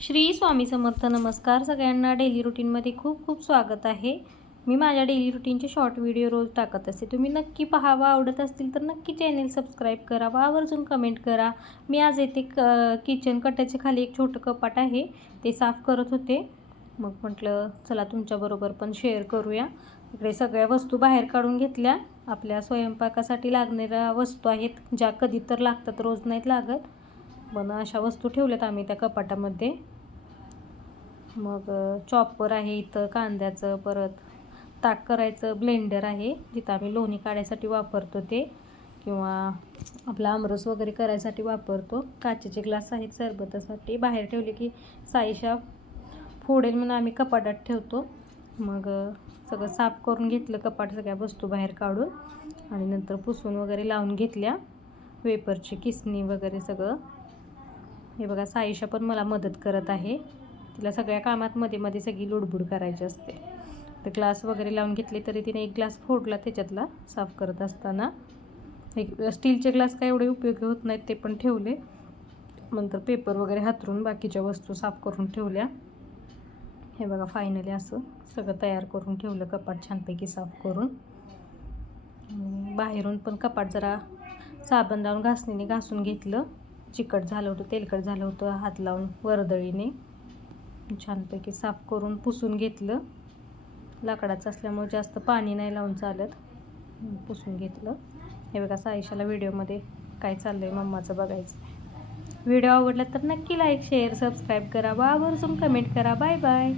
श्री स्वामी समर्थ. नमस्कार सगळ्यांना. डेली रुटीनमध्ये खूप खूप स्वागत आहे. मी माझ्या डेली रुटीनचे शॉर्ट व्हिडिओ रोज टाकत असते. तुम्ही नक्की पाहावा. आवडत असतील तर नक्की चॅनेल सबस्क्राईब करा व आवर्जून कमेंट करा. मी आज येथे किचन कट्ट्याच्या खाली एक छोटं कपाट आहे ते साफ करत होते. मग म्हटलं चला तुमच्याबरोबर पण शेअर करूया. इकडे सगळ्या वस्तू बाहेर काढून घेतल्या. आपल्या स्वयंपाकासाठी लागणाऱ्या वस्तू आहेत ज्या कधी तर लागतात, रोज नाहीत लागत. पण अशा वस्तू ठेवल्यात आम्ही त्या कपाटामध्ये. मग चॉपर आहे इथं कांद्याचं, परत ताक करायचं ब्लेंडर आहे जिथं आम्ही लोणी काढायसाठी वापरतो ते, किंवा आपला आमरस वगैरे करायसाठी वापरतो. काचेचे ग्लास आहेत सरबतासाठी. बाहेर ठेवले की साईशा फोडेल म्हणून आम्ही कपाटात ठेवतो. मग सगळं साफ करून घेतलं कपाट, सगळ्या वस्तू बाहेर काढून, आणि नंतर पुसून वगैरे लावून घेतल्या. वेपरची किसणी वगैरे सगळं. हे बघा साईशा पण मला मदत करत आहे. तिला सगळ्या कामात मध्ये मध्ये सगळी लुडबुड करायची असते. तर ग्लास वगैरे लावून घेतले तरी तिने एक ग्लास फोडला त्याच्यातला साफ करत असताना. एक स्टीलचे ग्लास काय एवढे उपयोगी होत नाहीत ते पण ठेवले. नंतर पेपर वगैरे हातरून बाकीच्या वस्तू साफ करून ठेवल्या. हे बघा फायनली असं सगळं तयार करून ठेवलं कपाट छानपैकी साफ करून. बाहेरून पण कपाट जरा साबण लावून घासणीने घासून घेतलं. चिकट झालं होतं, तेलकट झालं होतं, हात लावून वर्दळीने छानपैकी साफ करून पुसून घेतलं. लाकडाचं असल्यामुळे जास्त पाणी नाही लावून चालत, पुसून घेतलं. हे बघा साईशाला व्हिडिओमध्ये काय चाललं आहे मम्माचं बघायचं. व्हिडिओ आवडला तर नक्की लाईक शेअर सबस्क्राईब करा व आवर्जून कमेंट करा. Bye bye.